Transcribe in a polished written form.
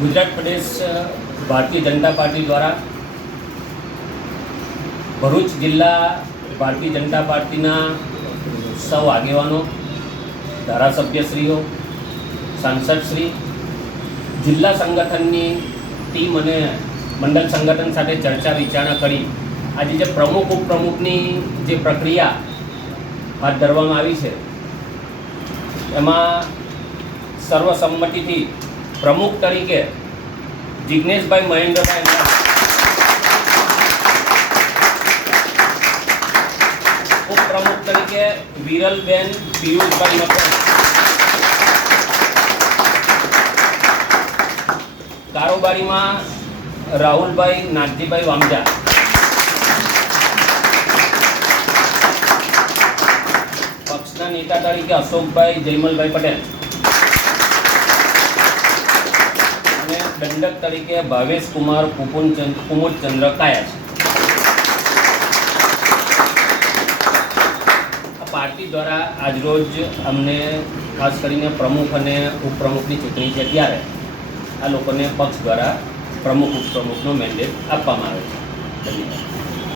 ગુજરાત પ્રદેશ Bharatiya Janata party દ્વારા ભરૂચ જિલ્લા ભારતીય જનતા પાર્ટીના સૌ આગેવાનો, ધારાસભ્યશ્રીઓ, સાંસદશ્રી, જિલ્લા સંગઠનની ટીમ અને મંડળ સંગઠન સાથે ચર્ચા વિચારણા કરી આજે જે પ્રમુખ ઉપપ્રમુખની જે પ્રક્રિયા હાથ ધરવામાં આવી છે એમાં સર્વસંમતિથી પ્રમુખ તરીકે જિગ્નેશભાઈ મહેન્દ્રભાઈ, ઉપપ્રમુખ તરીકે વિરલબેન પિયુષભાઈ મકવાણા, કારોબારીમાં રાહુલભાઈ નાથજીભાઈ વામજા, પક્ષના નેતા તરીકે અશોકભાઈ જયમલભાઈ પટેલ અને દંડક તરીકે ભાવેશ કુમાર કુમુદચંદ્ર કાયા. પાર્ટી દ્વારા આજરોજ અમને ખાસ કરીને પ્રમુખ અને ઉપપ્રમુખની ચૂંટણી છે ત્યારે આ લોકોને પક્ષ દ્વારા પ્રમુખ ઉપપ્રમુખનો મેન્ડેટ આપવામાં આવે છે.